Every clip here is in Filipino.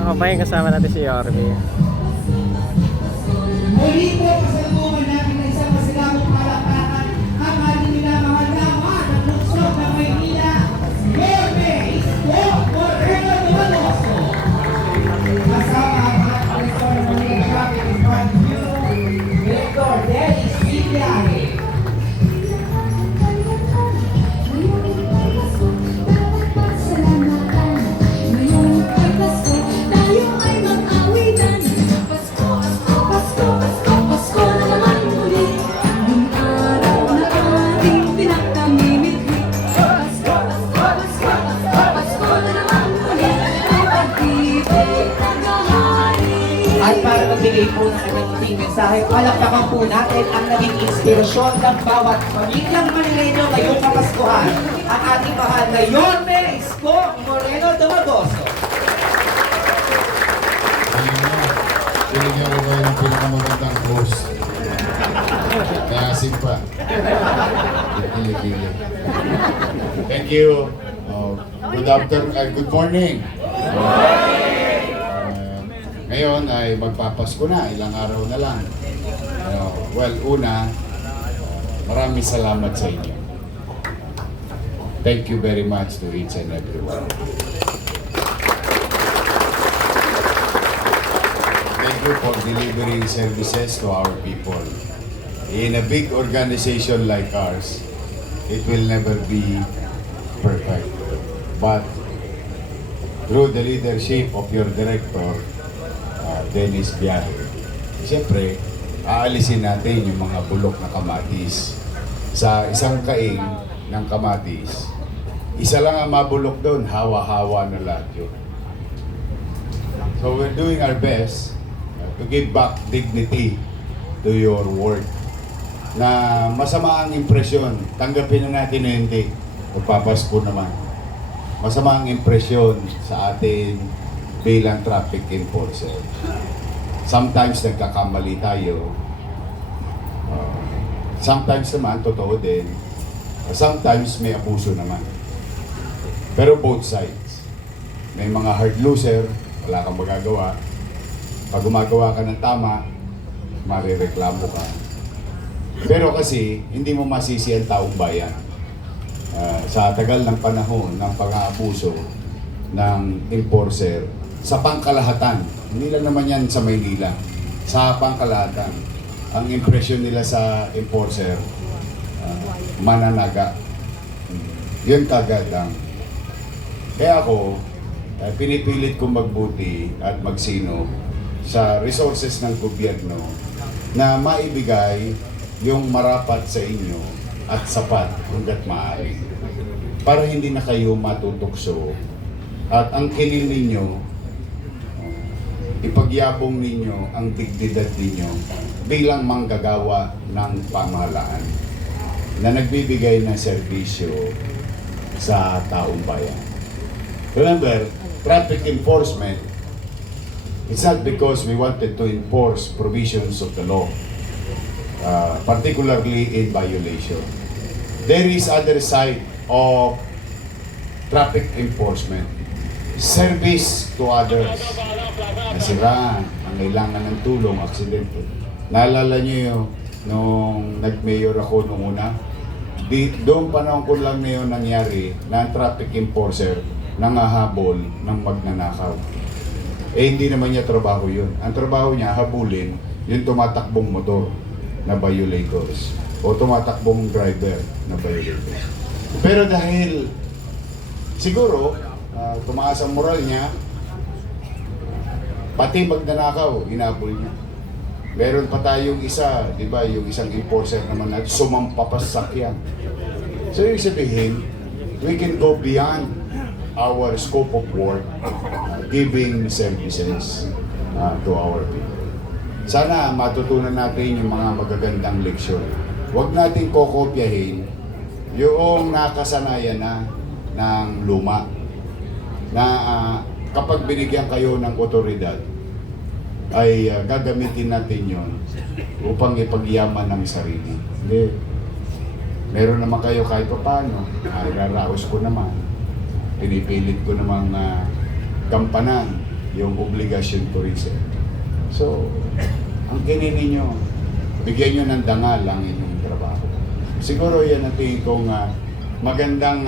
May kasama natin si Yorme. Muli po, pasalubungan natin na isang masigabong palakpakan ang ating minamahal na ama ng lungsod ng Maynila, Yorme Isko Moreno Dumaloso. Kasama ang mga profesor ng mga traffic in front of you, Director Dennis Villaje. At para magbigay po ng kanyang mensahe, palakpakan po natin ang naging inspirasyon ng bawat pamilyang Manileño ngayong Kapaskuhan, ang ating mahal na Yorme Isko Moreno Dumagoso. Pinigyan ko kayo ng pinakamagandang host. Kaya asin pa. Kilig-kilig. Thank you. Good afternoon, good morning. Ngayon ay magpapasko na, ilang araw na lang. Well, una, maraming salamat sa inyo. Thank you very much to each and everyone. Thank you for delivering services to our people. In a big organization like ours, it will never be perfect. But through the leadership of your director, Dennis Villaje, siyempre, aalisin natin yung mga bulok na kamatis. Sa isang kaing ng kamatis, isa lang ang mabulok doon, hawa-hawa na lahat yun. So we're doing our best to give back dignity to your work. Na masama ang impresyon, tanggapin na natin na hindi, magpapasko naman. Masama ang impresyon sa atin bilang traffic enforcer. Sometimes nagkakamali tayo. Sometimes naman, totoo din. Sometimes may abuso naman. Pero both sides. May mga hard loser, wala kang magagawa. Pag gumagawa ka ng tama, marireklamo ka. Pero kasi, hindi mo masisi ang taong bayan. Sa tagal ng panahon ng pang-aabuso ng enforcer, sa pangkalahatan, hindi lang naman yan sa Maynila, sa pangkalahatan, ang impression nila sa enforcer, mananaga. Yun kagad ang. Kaya ako, pinipilit kong magbuti at magsino sa resources ng gobyerno na maibigay yung marapat sa inyo at sapat hanggat maaari. Para hindi na kayo matutokso at ang kinil ninyo, ipagyabong ninyo ang dignidad ninyo bilang manggagawa ng pamahalaan na nagbibigay ng serbisyo sa taong bayan. Remember, traffic enforcement, it's not because we wanted to enforce provisions of the law, particularly in violation. There is other side of traffic enforcement, service to others. Nasiraan, ang kailangan ng tulong, aksidente. Naalala niyo yun, nung nag-mayor ako nung una, doon panahon ko lang na yun nangyari na ang traffic enforcer nangahabol ng magnanakaw. Hindi naman niya trabaho yun. Ang trabaho niya, habulin yung tumatakbong motor na violators o tumatakbong driver na violators. Pero dahil siguro tumaas ang moral niya, pati magnanakaw, inabol niya. Meron pa tayong isa, di ba, yung isang enforcer naman natin, sumampapasakyan. So yung sabihin, we can go beyond our scope of work, giving services to our people. Sana matutunan natin yung mga magagandang leksyon. Huwag natin kokopyahin yung nakasanayan na ng luma na kapag binigyan kayo ng otoridad, ay gagamitin natin yon upang ipagyaman ng sarili. Hindi. Meron naman kayo kahit pa paano. Raraos ko naman. Pinipilit ko namang gampanan yung obligasyon tourism. So, ang kininin nyo, bigyan nyo ng dangal ang inyong trabaho. Siguro yan ang tingin kong magandang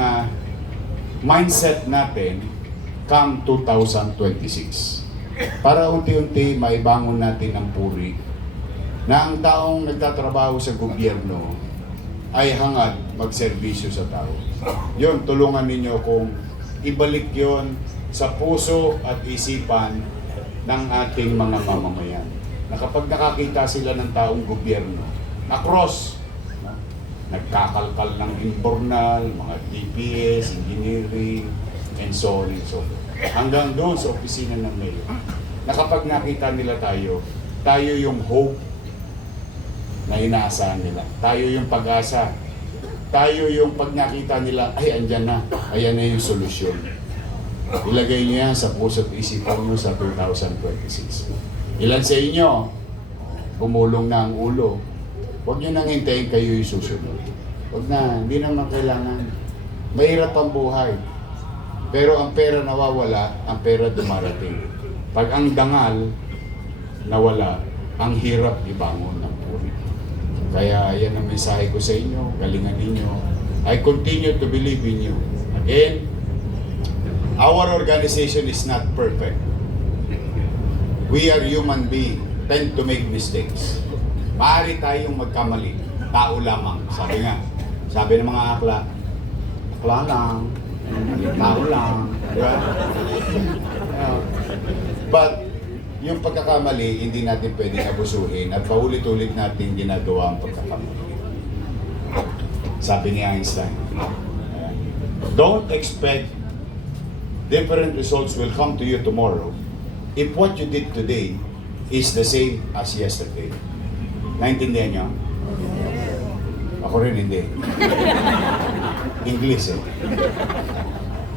mindset natin come 2026. Para unti-unti maibangon natin ang puri na ang taong nagtatrabaho sa gobyerno ay hangad magserbisyo sa tao. Yun, tulungan ninyo kung ibalik yon sa puso at isipan ng ating mga mamamayan. Na kapag nakakita sila ng taong gobyerno, across, nagkakalkal ng informal, mga DPS, engineering, and so on and so forth. Hanggang doon sa opisina ng mayor, na kapag nakita nila tayo, tayo yung hope na inaasahan nila. Tayo yung pag-asa. Tayo yung pag nakita nila, ay andyan na, ayan na yung solusyon. Ilagay niyo yan sa puso at isipan niyo sa 2026. Ilan sa inyo, bumulong na ang ulo. Huwag niyo nang hintayin kayo yung susunod. Huwag na, hindi naman kailangan. Mahirap ang buhay. Pero ang pera nawawala, ang pera dumarating. Pag ang dangal nawala, ang hirap ibangon ng puri. Kaya yan ang mensahe ko sa inyo, galingan ninyo. I continue to believe in you. Again, our organization is not perfect. We are human beings, tend to make mistakes. Maaari tayong magkamali, tao lamang. Sabi ng mga akla lang, tao lang, di ba? But, yung pagkakamali, hindi natin pwedeng abusuhin at paulit-ulit natin ginagawa ang pagkakamali. Sabi ni Einstein, don't expect different results will come to you tomorrow if what you did today is the same as yesterday. Naintindihan niyo? Ako rin hindi. English eh.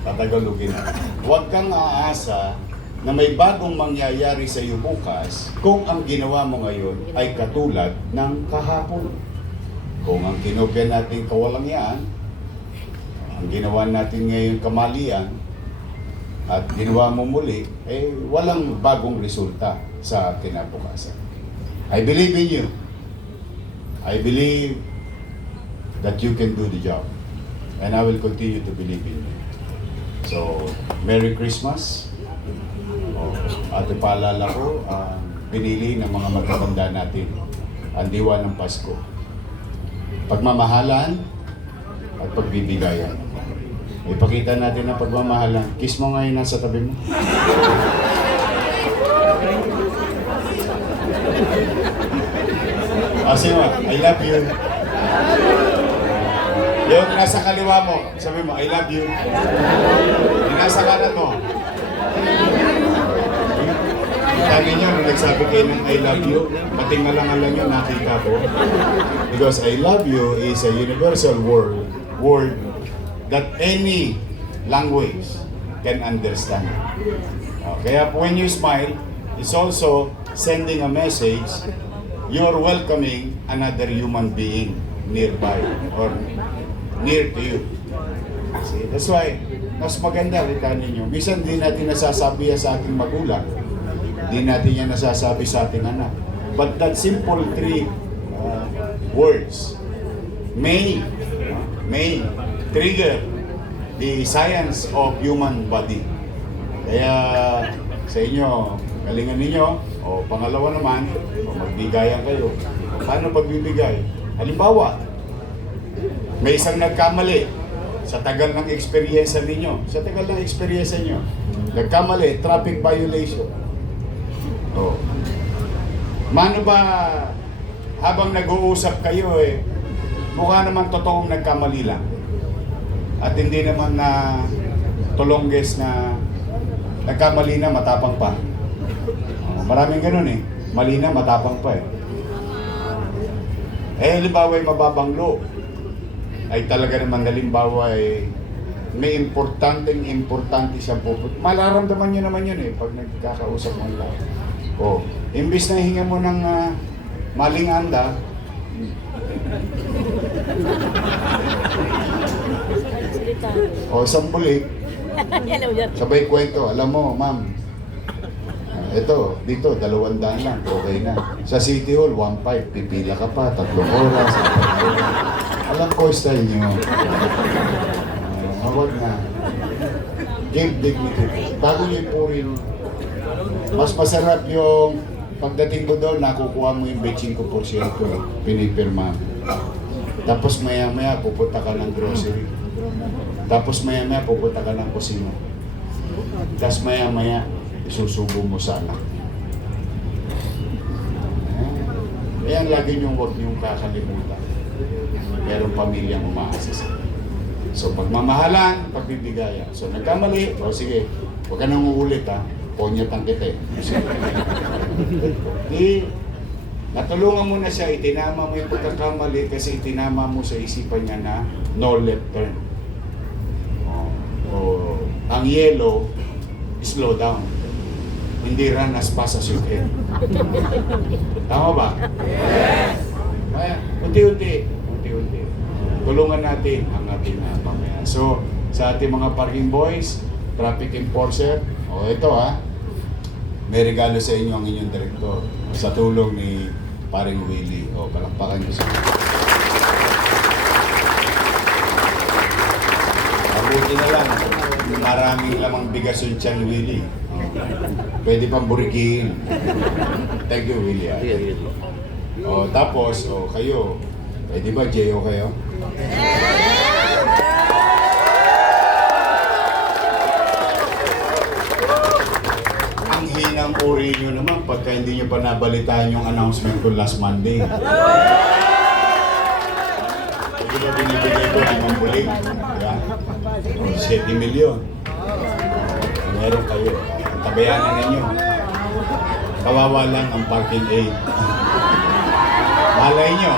Tatagalogin na. Huwag kang aasa na may bagong mangyayari sa iyo bukas kung ang ginawa mo ngayon ay katulad ng kahapon. Kung ang kinopya natin kawalangyaan, ang ginawa natin ngayon kamalian, at ginawa mo muli, eh walang bagong resulta sa kinabukasan. I believe in you. I believe that you can do the job. And I will continue to believe in you. So, Merry Christmas. At ipaalala ko, pinili ng mga magkatanda natin ang diwa ng Pasko. Pagmamahalan at pagbibigayan. Ipakita natin ang pagmamahalan. Kiss mo ngayon nasa tabi mo. Sabi mo, I love you. Yung nasa kaliwa mo, sabi mo, I love you. Yung nasa kanan mo. Sabi niyo, nung nagsabi kayo ng I love you, matingalang-alang nyo nakita ko. Because I love you is a universal word that any language can understand. Kaya when you smile, it's also sending a message, you're welcoming another human being nearby or near to you. See, that's why, mas maganda kita ninyo. Minsan di natin nasasabi yan sa ating magulang. Di natin yan nasasabi sa ating anak. But that simple three words may trigger the science of human body. Kaya sa inyo, galingan ninyo, o pangalawa naman, o magbigayan kayo. Paano pagbibigay? Halimbawa, may isang nagkamali sa tagal ng experience ninyo. Sa tagal ng experience nyo, nagkamali, traffic violation. Oh. Mano ba, habang nag-uusap kayo mukha naman totoong nagkamali lang. At hindi naman na tulongges na nagkamali na matapang pa. Maraming ganun mali na matapang pa halimbawa ay mababang loob. Ay talaga naman halimbawa may importante siyang puput. Malaramdaman nyo naman yun pag nagkakausap mo lang. Imbis na hinga mo ng maling anda, isang bulik, sabay kwento, alam mo, ma'am, Ito, dito, 200 lang, okay na. Sa City Hall, 1.5, pipila ka pa, 3 oras. 4 oras. Alam ko style nyo. Huwag na. Give dignity. Bago nyo ipurin. Mas masarap yung pagdating mo doon, nakukuha mo yung 25%, pinipirma. Tapos maya-maya, pupunta ka ng grocery. Tapos maya-maya, pupunta ka ng kusina. Tapos maya-maya, isusubo mo sa anak. Ayan, lagi niyong huwag niyong kakalimutan. Merong pamilyang umaasa sa inyo. So, pagmamahalan, pagbibigayan. So, nagkamali, o sige, huwag ka nang uulit ha. Ponyatan kita eh. Di, natulungan mo na siya, itinama mo yung pagkakamali kasi itinama mo sa isipan niya na no left turn. Ang yellow, slow down. Hindi run as fast as you can. Tama ba? Yes! Kaya, unti-unti. Tulungan natin ang ating pamilya. So, sa ating mga parking boys, traffic enforcer, ito may regalo sa inyo ang inyong direktor sa tulong ni Paring Willie. Palakpakan niyo siya. Mabuti na lang, maraming lamang bigas yung tiyan ni Willie. Pwede pang burikihin. Thank you, Willie. Tapos, kayo, pwede ba J.O. kayo? Ang hinang uri nyo naman pagka hindi nyo pa nabalitaan yung announcement ko last Monday. Hindi ba binibigay ko ng mambuling? Yeah? 7 million. Meron kayo. Tabayanan ninyo. Kawawa lang ang parking aid. Malay nyo.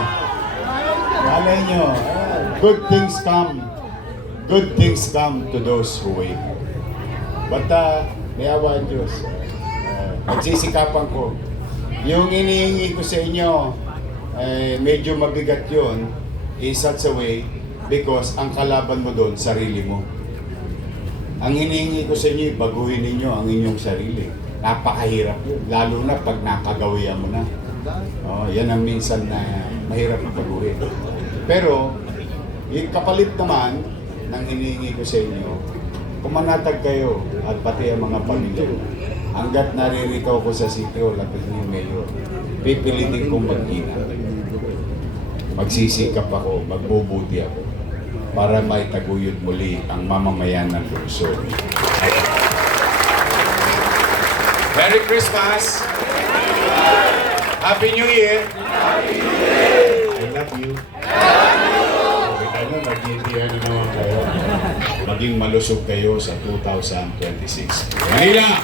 Good things come to those who wait. But may awa ang Diyos. Magsisikapan ko. Yung inihingi ko sa inyo, medyo mabigat yun in such a way because ang kalaban mo doon, sarili mo. Ang hinihingi ko sa inyo, baguhin ninyo ang inyong sarili. Napakahirap yun. Lalo na pag nakagawian mo na. Yan ang minsan na mahirap baguhin. Pero, yung kapalit naman ng hinihingi ko sa inyo, kumanatag kayo at pati ang mga pamilya. Hanggat naririto ako sa City Hall at yung mayor, pipilitin kong mag-ina. Magsisikap ako, magbubuti ako para maitaguyod muli ang mamamayan ng lungsod. Merry Christmas! Happy New Year! I love you! Nagtitiyan na naman kayo. Maging malusog kayo sa 2026. Manila!